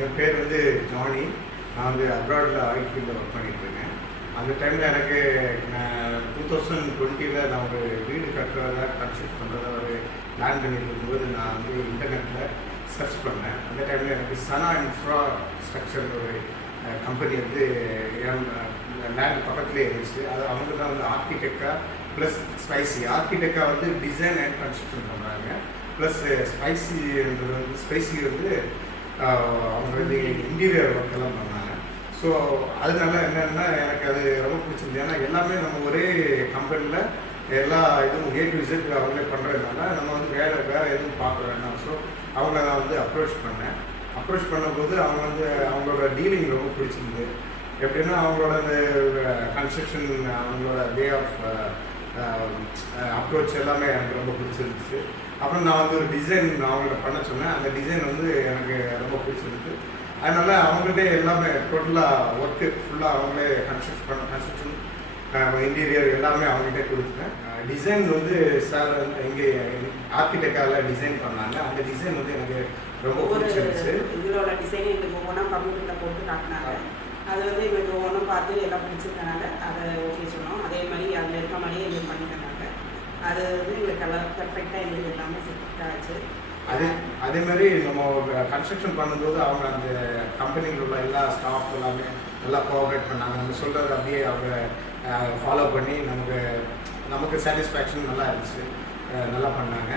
என் பேர் வந்து ஜானி. நான் வந்து அப்ராடில் ஆயில் ஃபீல்டில் ஒர்க் பண்ணிகிட்ருக்கேன். அந்த டைமில் எனக்கு 2020 நான் ஒரு வீடு கட்டுறதா கன்ஸ்ட்ரக்ட் பண்ணுறதா ஒரு பிளான் பண்ணிட்டு இருக்கும்போது நான் வந்து இன்டர்நெட்டில் சர்ச் பண்ணேன். அந்த டைமில் எனக்கு சனா இன்ஃப்ராஸ்ட்ரக்சர் ஒரு கம்பெனி வந்து என் லேண்ட் பக்கத்துலேயே இருந்துச்சு. அது அவங்க தான் வந்து ஆர்கிடெக்கா ப்ளஸ் ஸ்பைசி. ஆர்கிடெக்கா வந்து டிசைன் அண்ட் கன்ஸ்ட்ரக்ஷன் பண்ணுறாங்க. ப்ளஸ் ஸ்பைசின்றது வந்து ஸ்பைசி வந்து அவங்க வந்து இன்டீரியர் ஒர்க்கெல்லாம் பண்ணாங்க. ஸோ அதனால என்னென்னா எனக்கு அது ரொம்ப பிடிச்சிருந்தது. ஏன்னா எல்லாமே நம்ம ஒரே கம்பெனியில் எல்லா இதுவும் ஏ டு இசட் அவங்களே பண்ணுறதுனால நம்ம வந்து வேறு எதுவும் பார்க்க வேண்டாம். ஸோ அவங்க நான் வந்து அப்ரோச் பண்ணும்போது அவங்க வந்து அவங்களோட டீலிங் ரொம்ப பிடிச்சிருந்தது. எப்படின்னா அவங்களோட அந்த கன்ஸ்ட்ரக்ஷன், அவங்களோட வே ஆஃப் அப்ரோச் எல்லாமே எனக்கு ரொம்ப பிடிச்சிருந்துச்சு. அப்புறம் நான் வந்து ஒரு டிசைன் அவங்கள்ட்ட பண்ண சொன்னேன். அந்த டிசைன் வந்து எனக்கு ரொம்ப பிடிச்சிருக்கு. அதனால் அவங்கள்ட்டே எல்லாமே டோட்டலாக ஒர்க்கு ஃபுல்லாக அவங்களே கன்ஸ்ட்ரக்ஷன் இன்டீரியர் எல்லாமே அவங்கள்ட்டே கொடுத்துட்டேன். டிசைன் வந்து சார் இங்கே ஆர்கிடெக்டாவில் டிசைன் பண்ணாங்க. அந்த டிசைன் வந்து எனக்கு ரொம்ப பிடிச்சிருந்துச்சு. இதோட டிசைன் எங்களுக்கு ஒவ்வொன்றா கம்ப்யூட்டரில் போட்டு காட்டினாங்க. அது வந்து எங்களுக்கு ஒவ்வொன்றும் பார்த்து எல்லாம் பிடிச்சிருக்கனால அதை ஓகே சொன்னோம். அதே மாதிரி அதில் இருக்க மாதிரியே எங்களுக்கு பண்ணி தந்தாங்க. அது வந்து எங்களுக்கு எல்லாம் பர்ஃபெக்டாக எங்களுக்கு எல்லாமே செட் ஆச்சு. அதே மாதிரி நம்ம கன்ஸ்ட்ரக்ஷன் பண்ணும்போது அவங்க அந்த கம்பெனியில் உள்ள எல்லா ஸ்டாஃப் எல்லாமே நல்லா கோஆப்ரேட் பண்ணாங்க. நம்ம சொல்கிறத அப்படியே அவங்க ஃபாலோ பண்ணி நமக்கு சாட்டிஸ்ஃபேக்ஷன் நல்லா இருந்துச்சு. நல்லா பண்ணாங்க.